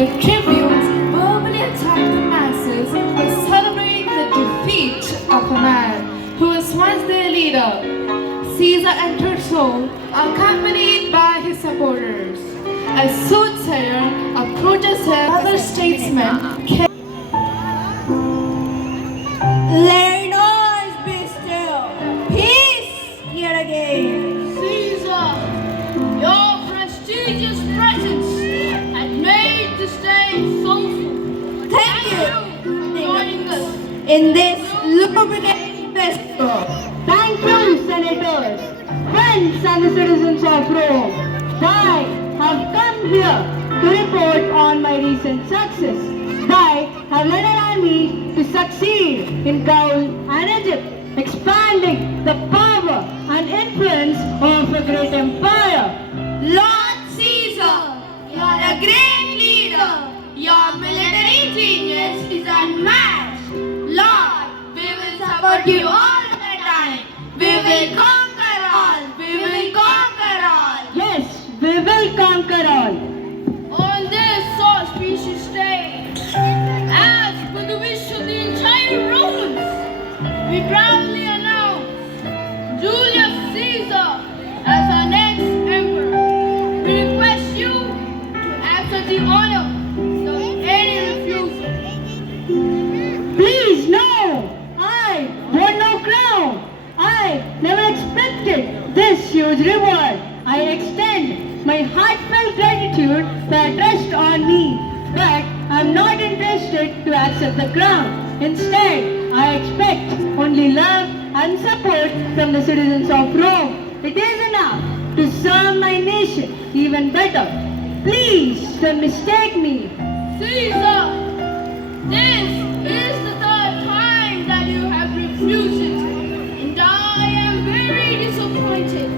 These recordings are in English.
The tribunes verbally attacked the masses for celebrating the defeat of a man who was once their leader. Caesar entered Rome accompanied by his supporters. A soothsayer approaches him. Other statesmen Let noise be still. Peace yet again. Caesar, your prestigious presence has made the stage soulful. Thank you. Joining us. In this lubricating festival, thank you, senators, friends, and the citizens of Rome. I have come here to report on my recent success. I have led an army to succeed in Gaul and Egypt, expanding the power and influence of a great empire. Lord Caesar, you are a great leader. Your military genius is unmatched. Lord, we will support you all the time. We will conquer all. We will conquer all. Yes, we will conquer all. On this auspicious day, as for the wish of the entire Romans, we proudly announce Julius Caesar as our next emperor. We request you to accept the honor without any refusal. Please, no! I want no crown! I never expected this huge reward. I extend my heartfelt gratitude for trust on me. But I'm not interested to accept the crown. Instead, I expect only love and support from the citizens of Rome. It is enough to serve my nation even better. Please don't mistake me. Caesar, this is the third time that you have refused it, and I am very disappointed.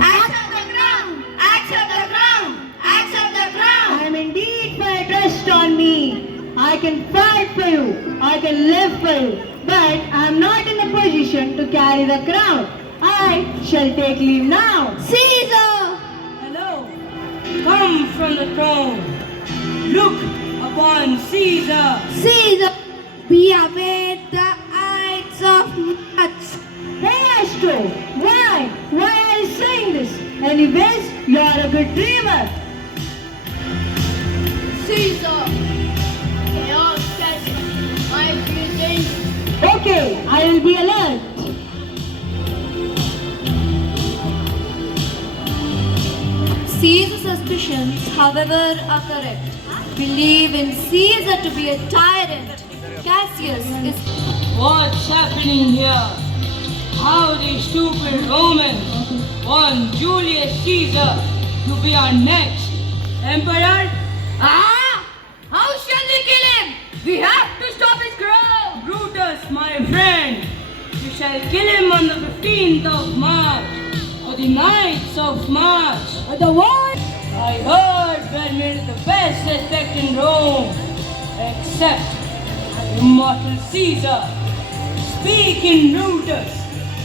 Accept the crown! Accept the crown! Accept the crown! I am indeed for trust on me. I can fight for you. I can live for you. But I am not in a position to carry the crown. I shall take leave now. Caesar! Hello, come from the throne. Look upon Caesar. Caesar, be aware the eyes of nuts. Hey Astro, why? Why are you saying this? Anyways, you are a good dreamer. Caesar! Chaos catches. I feel dangerous. Okay, I will be alert. Caesar's suspicions, however, are correct. Believe in Caesar to be a tyrant. Cassius is... What's happening here? How these stupid Romans want Julius Caesar to be our next emperor? Ah! How shall we kill him? We have to stop his growth! Brutus, my friend, you shall kill him on the 15th of March or the 9th of March. The what? I heard Vermeer is the best respect in Rome, except immortal Caesar. Speak in Brutus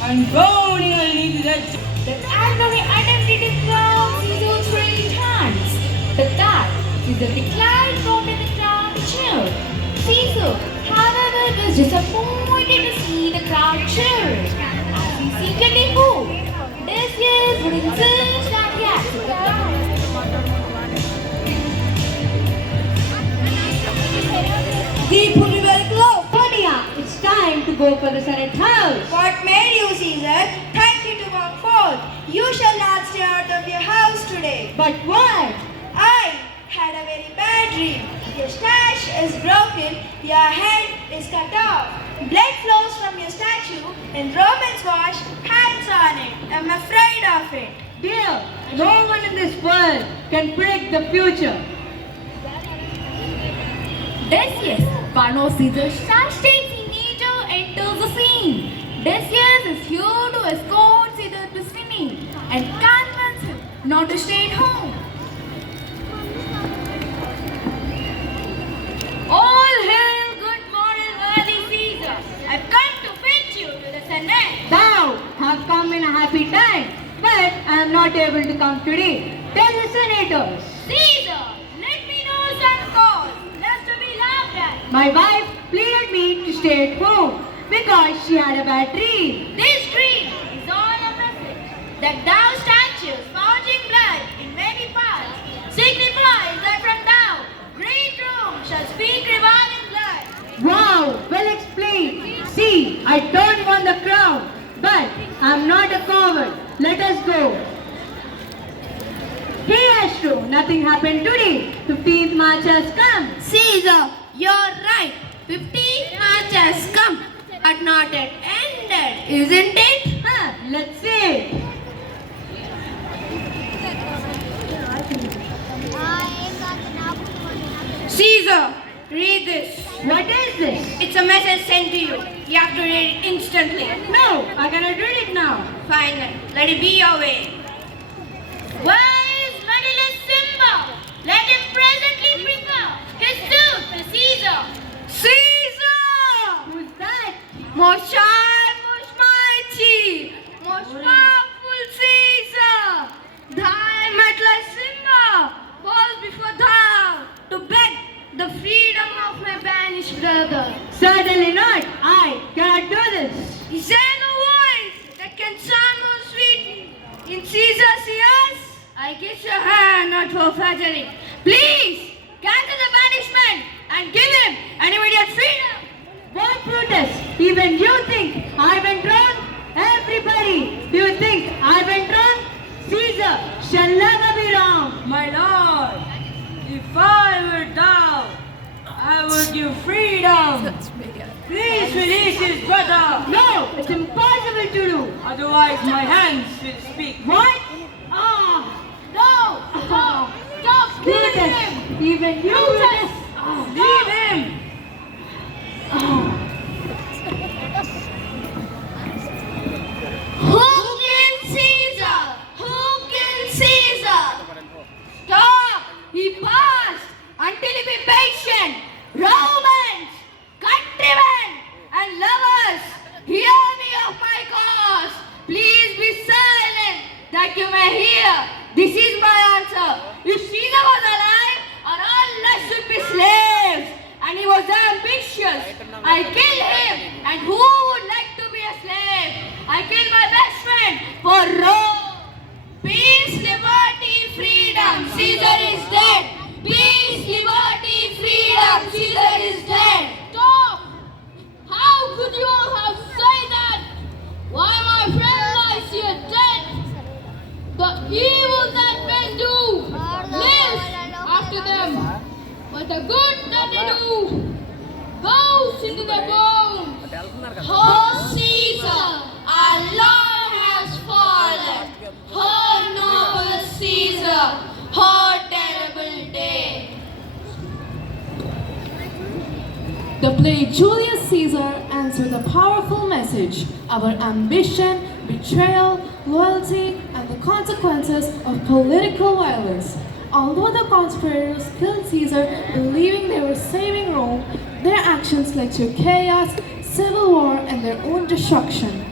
and groaning underneath his that Antony attempted to crown Caesar 3 times. But that Caesar declined from the crown chair. Caesar, however, was disappointed to see the crowd cheering. As he secretly hoped, Decius would insist that he accept the crown. Keep put me very close. Claudia, it's time to go for the Senate House. What made you, Caesar? Thank you to come forth. You shall not stay out of your house today. But why? I had a very bad dream. Your stash is broken, your head is cut off. Blood flows from your statue and Romans wash hands on it. I'm afraid of it. Dear, no one in this world can predict the future. Decius, one of Caesar's states teenager, enters the scene. Decius is here to escort Caesar to swimming and convince him not to stay at home. All hail good moral worthy Caesar. I've come to fetch you to the Senate. Thou have come in a happy time, but I am not able to come today. Tell the senators. Caesar, let me know some cause. My wife pleaded me to stay at home because she had a bad dream. This dream is all a message that thou statue spouting blood in many parts signifies that from thou great room shall speak reviving blood. Wow, well explained. See, I don't want the crown, but I'm not a coward. Let us go. Hey Astro, nothing happened today. 15th March has come. Caesar, you're right. 15th March has come, but not yet ended, isn't it? Huh, let's see. Caesar, read this. What is this? It's a message sent to you. You have to read it instantly. No, I cannot read it now. Fine then, let it be your way. Where is readiless Simba? Let him presently bring up his suit to Caesar. Caesar! Who's that? Most high, most mighty, most powerful Caesar. Thy matchless Simba falls before thou to beg the freedom of my banished brother. Certainly not. I cannot do this. Is there no voice that can sound more sweet in Caesar's ears? I kiss your hand, not for flattering. Please, cancel the banishment and give him an immediate freedom. What Brutus? Even you think I went wrong? Everybody, do you think I went wrong? Caesar shall never be wrong. My lord, if I were thou, I would give freedom. Please release his brother. No, it's impossible to do. Otherwise, my hands will speak. What? No! Stop killing Brutus, him! even you Brutus. Leave him. Who killed Caesar? Who killed Caesar? Stop! He passed until he be patient. Romans, countrymen, and lovers, hear me of my cause. Please be silent that you may hear. This is my answer. If Caesar was alive, our all lives should be slaves. And he was ambitious. I killed him. And who would like to be a slave? I killed my best friend for Rome. Peace, liberty, freedom. Caesar is dead. Peace, liberty, freedom. Caesar is dead. Stop! How could you have said that? Why, my friend lies here dead. The evil that men do lives after them, but the good that they do goes into their bones. Oh, Caesar, our Lord has fallen. Oh, noble Caesar, oh, terrible day. The play Julius Caesar ends with a powerful message about ambition, betrayal, loyalty, and the consequences of political violence. Although the conspirators killed Caesar believing they were saving Rome, their actions led to chaos, civil war, and their own destruction.